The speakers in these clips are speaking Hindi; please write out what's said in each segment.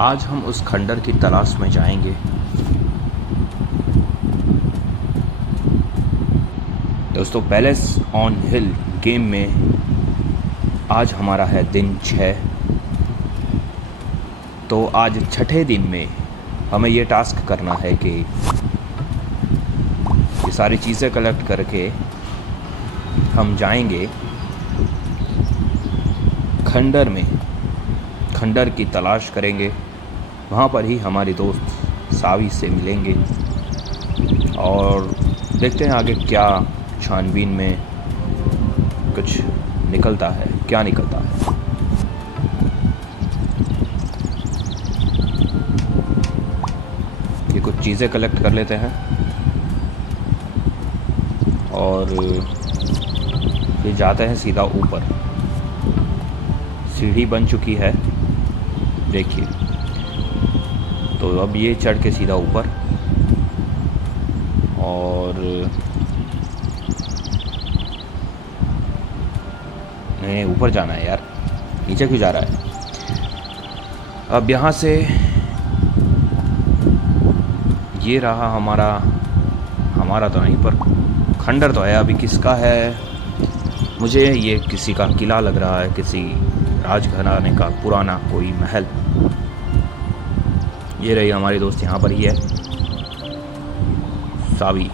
आज हम उस खंडर की तलाश में जाएंगे। दोस्तों, पैलेस ऑन हिल गेम में आज हमारा है दिन 6। तो आज छठे दिन में हमें ये टास्क करना है कि ये सारी चीज़ें कलेक्ट करके हम जाएंगे खंडर में, खंडर की तलाश करेंगे। वहाँ पर ही हमारी दोस्त सावी से मिलेंगे और देखते हैं आगे क्या छानबीन में कुछ निकलता है, क्या निकलता है। ये कुछ चीज़ें कलेक्ट कर लेते हैं और फिर जाते हैं सीधा ऊपर। सीढ़ी बन चुकी है, देखिए। तो अब ये चढ़ के सीधा ऊपर, और नहीं, ऊपर जाना है यार, नीचे क्यों जा रहा है। अब यहाँ से ये रहा हमारा तो नहीं, पर खंडर तो है। अभी किसका है, मुझे ये किसी का किला लग रहा है, किसी राजघराने का पुराना कोई महल। ये रही हमारी दोस्त, यहाँ पर ही है सावी।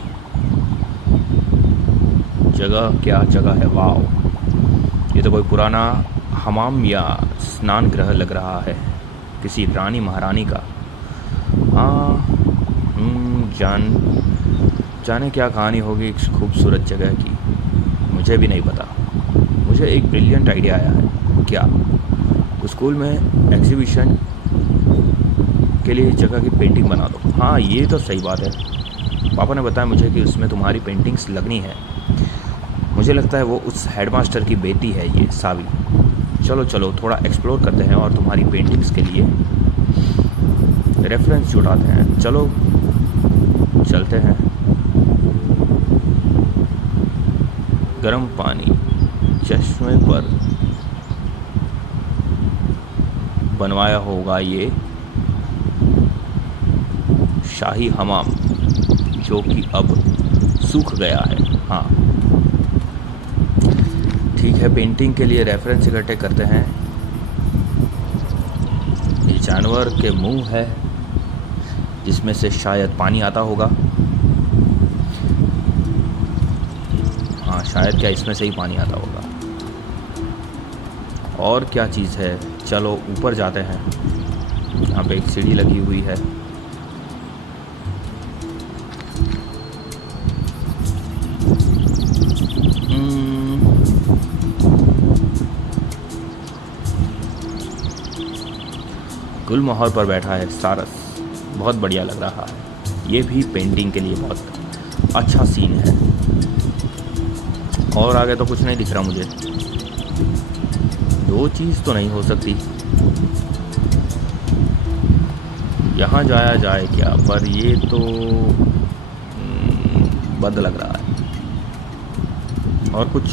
जगह क्या जगह है, वाह। ये तो कोई पुराना हमाम या स्नान गृह लग रहा है, किसी रानी महारानी का। हाँ, जाने क्या कहानी होगी इस खूबसूरत जगह की, मुझे भी नहीं पता। मुझे एक ब्रिलियंट आइडिया आया है। क्या स्कूल में एग्जीबिशन के लिए इस जगह की पेंटिंग बना दो। हाँ, ये तो सही बात है। पापा ने बताया मुझे कि उसमें तुम्हारी पेंटिंग्स लगनी है। मुझे लगता है वो उस हेडमास्टर की बेटी है, ये सावी। चलो चलो थोड़ा एक्सप्लोर करते हैं और तुम्हारी पेंटिंग्स के लिए रेफरेंस जुटाते हैं। चलो चलते हैं। गर्म पानी चश्मे पर बनवाया होगा ये शाही हमाम, जो कि अब सूख गया है। हाँ ठीक है, पेंटिंग के लिए रेफरेंस इकट्ठे करते हैं। ये जानवर के मुंह है जिसमें से शायद पानी आता होगा। हाँ शायद, क्या इसमें से ही पानी आता होगा। और क्या चीज़ है, चलो ऊपर जाते हैं। यहाँ पे एक सीढ़ी लगी हुई है। गुलमोहर पर बैठा है सारस, बहुत बढ़िया लग रहा है। ये भी पेंटिंग के लिए बहुत अच्छा सीन है। और आगे तो कुछ नहीं दिख रहा मुझे। दो चीज़ तो नहीं हो सकती। यहाँ जाया जाए क्या, पर ये तो बद लग रहा है। और कुछ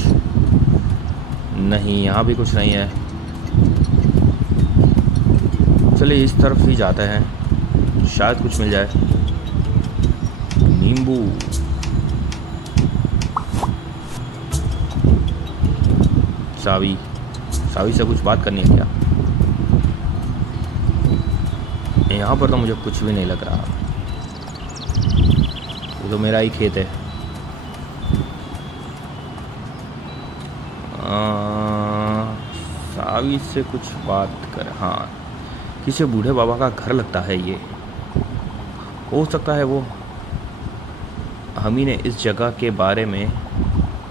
नहीं, यहाँ भी कुछ नहीं है। चलिए इस तरफ ही जाते हैं, शायद कुछ मिल जाए। नींबू, सावी से कुछ बात करनी है क्या। यहाँ पर तो मुझे कुछ भी नहीं लग रहा। ये तो मेरा ही खेत है। सावी से कुछ बात कर। हाँ, किसी बूढ़े बाबा का घर लगता है ये। हो सकता है वो हम ही ने इस जगह के बारे में,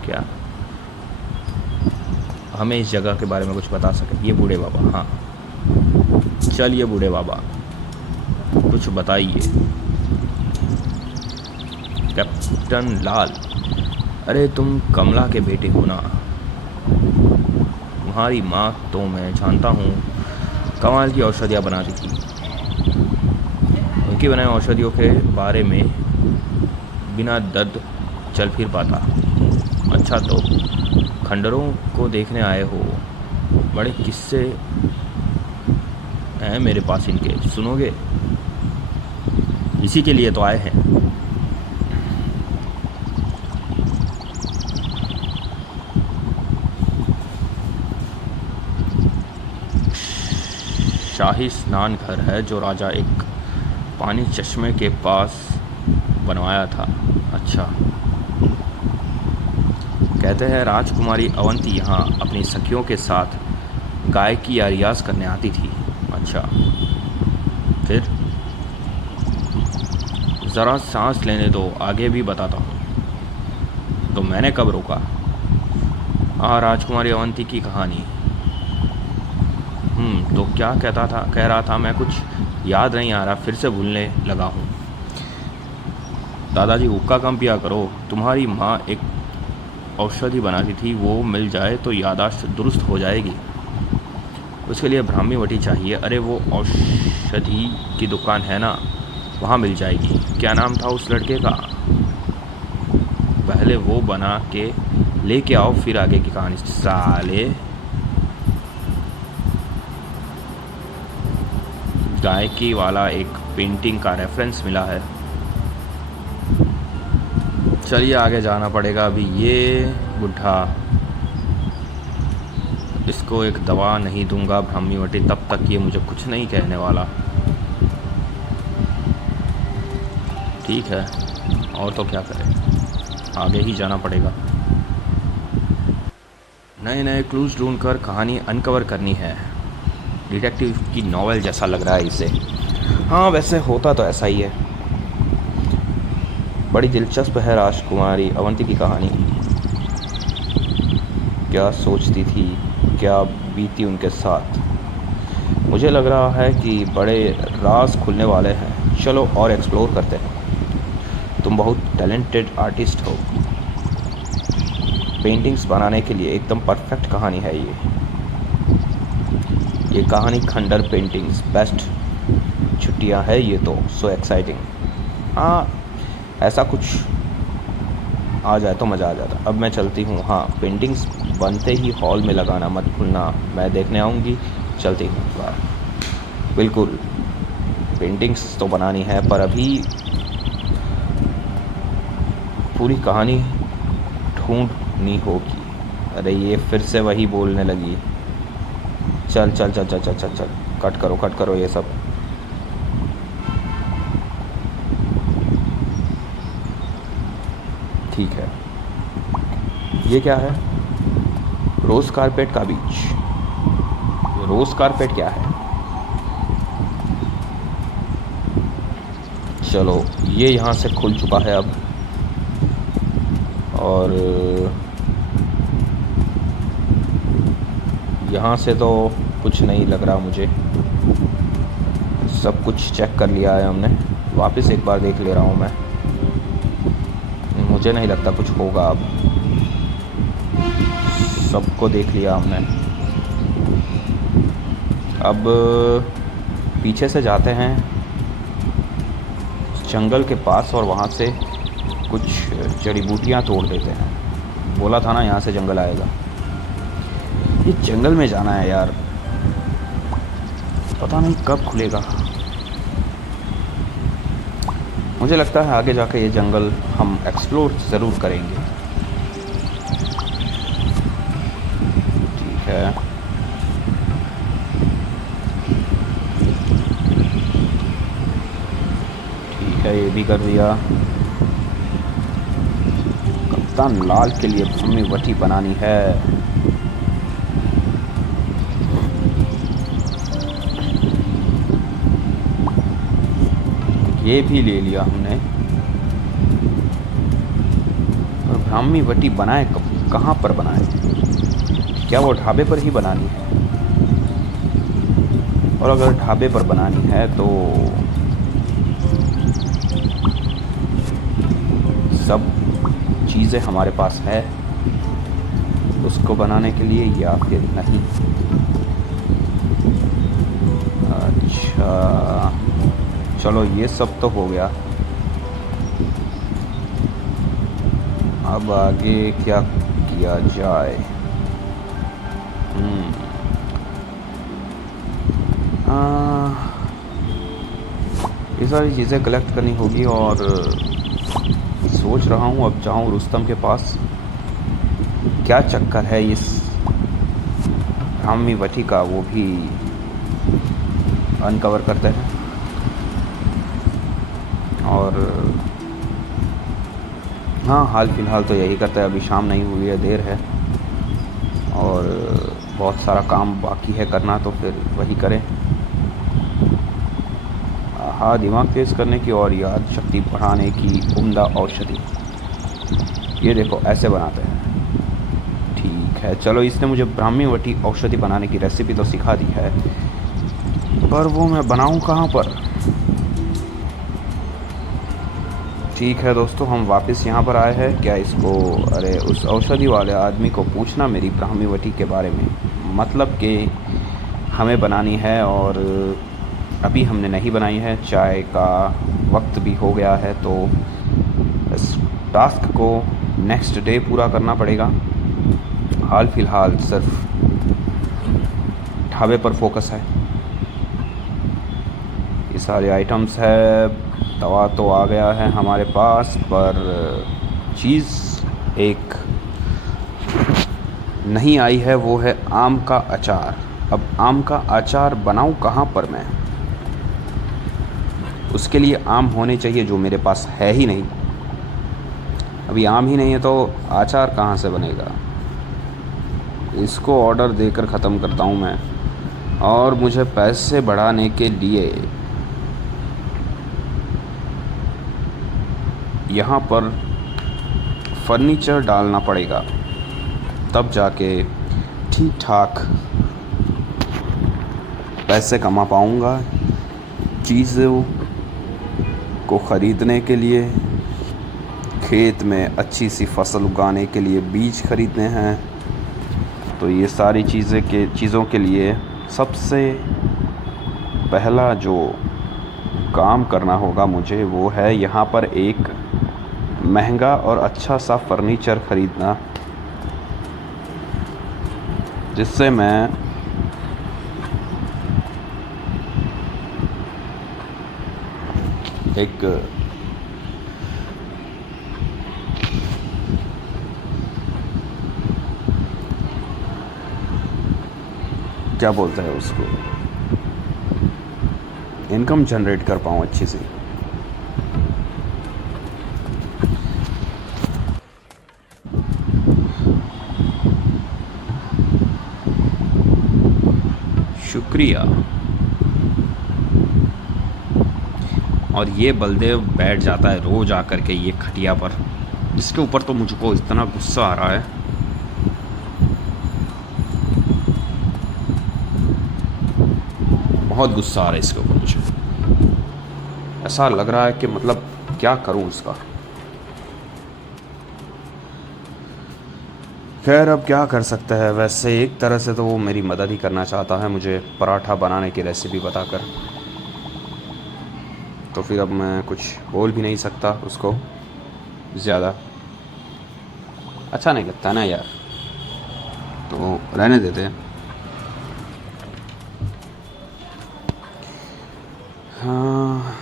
क्या हमें इस जगह के बारे में कुछ बता सके। ये बूढ़े बाबा, हाँ चलिए बूढ़े बाबा कुछ बताइए। कैप्टन लाल, अरे तुम कमला के बेटे हो ना। तुम्हारी माँ तो मैं जानता हूँ कमाल की औषधियाँ बनाती थी। उनकी बनाई औषधियों के बारे में बिना दर्द चल फिर पाता। अच्छा, तो खंडरों को देखने आए हो, बड़े किस्से हैं मेरे पास इनके, सुनोगे? इसी के लिए तो आए हैं। शाही स्नान घर है जो राजा एक पानी चश्मे के पास बनवाया था। अच्छा। कहते हैं राजकुमारी अवंती यहाँ अपनी सखियों के साथ गायकी या रियाज करने आती थी। अच्छा, फिर? ज़रा सांस लेने दो, आगे भी बताता हूँ। तो मैंने कब रोका? हाँ, राजकुमारी अवंती की कहानी। तो क्या कह रहा था मैं? कुछ याद नहीं आ रहा, फिर से भूलने लगा हूँ। दादाजी, हुक्का कम पिया करो। तुम्हारी माँ एक औषधि बनाती थी, वो मिल जाए तो याददाश्त दुरुस्त हो जाएगी। उसके लिए ब्राह्मी वटी चाहिए। अरे वो औषधि की दुकान है ना, वहाँ मिल जाएगी। क्या नाम था उस लड़के का? पहले वो बना के लेके आओ, फिर आगे की कहानी। साले, गायकी वाला एक पेंटिंग का रेफरेंस मिला है। चलिए आगे जाना पड़ेगा। अभी ये बुढ़ा, इसको एक दवा नहीं दूंगा ब्राह्मी वटी तब तक ये मुझे कुछ नहीं कहने वाला। ठीक है, और तो क्या करें, आगे ही जाना पड़ेगा। नए नए क्लूज ढूंढकर कहानी अनकवर करनी है। डिटेक्टिव की नॉवेल जैसा लग रहा है इसे। हाँ, वैसे होता तो ऐसा ही है। बड़ी दिलचस्प है राजकुमारी अवंती की कहानी। क्या सोचती थी, क्या बीती उनके साथ। मुझे लग रहा है कि बड़े राज खुलने वाले हैं। चलो और एक्सप्लोर करते हैं। तुम बहुत टैलेंटेड आर्टिस्ट हो। पेंटिंग्स बनाने के लिए एकदम परफेक्ट कहानी है ये कहानी खंडर पेंटिंग्स बेस्ट छुट्टियां है ये तो। So exciting. हाँ, ऐसा कुछ आ जाए तो मज़ा आ जाता। अब मैं चलती हूँ। हाँ, पेंटिंग्स बनते ही हॉल में लगाना मत भूलना, मैं देखने आऊँगी। चलती हूँ। बाय। बिल्कुल, पेंटिंग्स तो बनानी है, पर अभी पूरी कहानी ढूंढनी होगी। अरे ये फिर से वही बोलने लगी। चल चल चल चल चल चल चल, कट करो ये सब। ठीक है, ये क्या है? रोज़ कारपेट का बीच। रोज़ कारपेट क्या है? चलो, ये यहाँ से खुल चुका है अब, और यहाँ से तो कुछ नहीं लग रहा मुझे। सब कुछ चेक कर लिया है हमने। वापस एक बार देख ले रहा हूँ मैं। मुझे नहीं लगता कुछ होगा अब। सबको देख लिया हमने। अब पीछे से जाते हैं जंगल के पास, और वहाँ से कुछ जड़ी बूटियाँ तोड़ देते हैं। बोला था ना यहाँ से जंगल आएगा। ये जंगल में जाना है यार, पता नहीं कब खुलेगा। मुझे लगता है आगे जाकर ये जंगल हम एक्सप्लोर ज़रूर करेंगे। ठीक है, ठीक है, ये भी कर दिया। कप्तान लाल के लिए ब्राह्मी वटी बनानी है। ये भी ले लिया हमने। और ब्राह्मी वटी बनाए कहाँ पर बनाए? क्या वो ढाबे पर ही बनानी है? और अगर ढाबे पर बनानी है तो सब चीज़ें हमारे पास है उसको बनाने के लिए, या फिर नहीं? अच्छा, चलो ये सब तो हो गया। अब आगे क्या किया जाए? ये सारी चीज़ें कलेक्ट करनी होगी और सोच रहा हूँ अब जाऊँ रुस्तम के पास। क्या चक्कर है इस ब्राह्मी वटी का, वो भी अनकवर करते हैं। और हाँ, हाल फ़िलहाल तो यही करते हैं। अभी शाम नहीं हुई है, देर है और बहुत सारा काम बाकी है करना, तो फिर वही करें। हाँ, दिमाग तेज़ करने की और याद शक्ति बढ़ाने की उम्दा औषधि। ये देखो ऐसे बनाते हैं। ठीक है, चलो इसने मुझे ब्राह्मी वटी औषधि बनाने की रेसिपी तो सिखा दी है, पर वो मैं बनाऊँ कहाँ पर? ठीक है दोस्तों, हम वापस यहाँ पर आए हैं। क्या इसको, अरे उस औषधि वाले आदमी को पूछना मेरी ब्राह्मी वटी के बारे में, मतलब कि हमें बनानी है और अभी हमने नहीं बनाई है। चाय का वक्त भी हो गया है, तो इस टास्क को नेक्स्ट डे पूरा करना पड़ेगा। हाल फ़िलहाल सिर्फ ढाबे पर फोकस है। ये सारे आइटम्स है, तवा तो आ गया है हमारे पास, पर चीज़ एक नहीं आई है, वो है आम का अचार। अब आम का अचार बनाऊं कहाँ पर मैं? उसके लिए आम होने चाहिए, जो मेरे पास है ही नहीं। अभी आम ही नहीं है तो अचार कहाँ से बनेगा? इसको ऑर्डर देकर ख़त्म करता हूँ मैं। और मुझे पैसे बढ़ाने के लिए यहाँ पर फर्नीचर डालना पड़ेगा, तब जाके ठीक ठाक पैसे कमा पाऊँगा। चीज़ों को ख़रीदने के लिए, खेत में अच्छी सी फसल उगाने के लिए बीज ख़रीदने हैं, तो ये सारी चीज़ों के लिए सबसे पहला जो काम करना होगा मुझे, वो है यहाँ पर एक महंगा और अच्छा सा फर्नीचर ख़रीदना, जिससे मैं एक क्या बोलते हैं उसको, इनकम जनरेट कर पाऊँ अच्छी सी। शुक्रिया। और ये बलदेव बैठ जाता है रोज़ आकर के ये खटिया पर, जिसके ऊपर तो मुझको इतना गुस्सा आ रहा है। बहुत गुस्सा आ रहा है इसके ऊपर मुझे। ऐसा लग रहा है कि मतलब क्या करूं इसका। खैर, अब क्या कर सकते हैं। वैसे एक तरह से तो वो मेरी मदद ही करना चाहता है, मुझे पराठा बनाने की रेसिपी बताकर, तो फिर अब मैं कुछ बोल भी नहीं सकता उसको ज़्यादा। अच्छा नहीं लगता ना यार, तो रहने देते हैं। हाँ,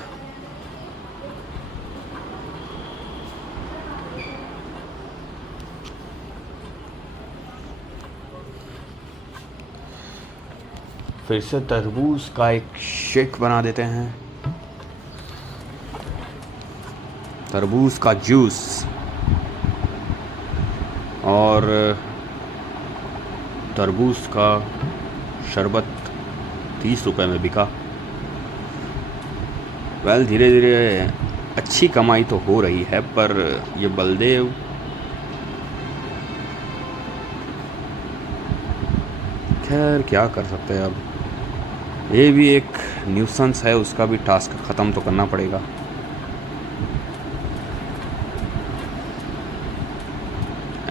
फिर से तरबूज का एक शेक बना देते हैं। तरबूज का जूस और तरबूज का शरबत 30 रुपए में बिका। वेल, धीरे धीरे अच्छी कमाई तो हो रही है, पर ये बलदेव खैर क्या कर सकते हैं। अब ये भी एक न्यूसेंस है, उसका भी टास्क ख़त्म तो करना पड़ेगा।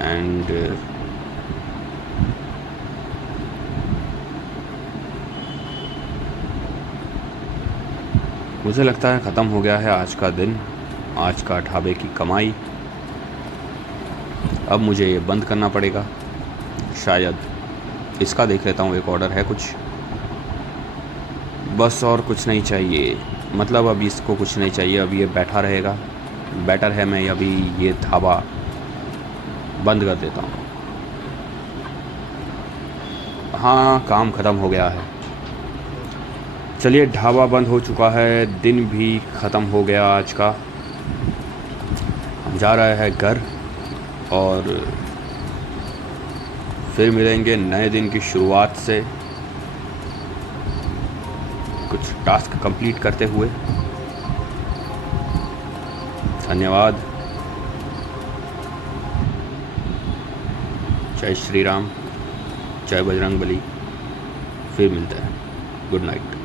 एंड मुझे लगता है ख़त्म हो गया है आज का दिन, आज का ढाबे की कमाई। अब मुझे ये बंद करना पड़ेगा शायद। इसका देख लेता हूँ, एक ऑर्डर है कुछ, बस और कुछ नहीं चाहिए। मतलब अब इसको कुछ नहीं चाहिए, अब ये बैठा रहेगा। बेटर है मैं अभी ये ढाबा बंद कर देता हूँ। हाँ, काम ख़त्म हो गया है। चलिए, ढाबा बंद हो चुका है, दिन भी ख़त्म हो गया आज का। हम जा रहे हैं घर और फिर मिलेंगे नए दिन की शुरुआत से, कुछ टास्क कंप्लीट करते हुए। धन्यवाद। जय श्री राम, जय बजरंग बली। फिर मिलते हैं। Good night.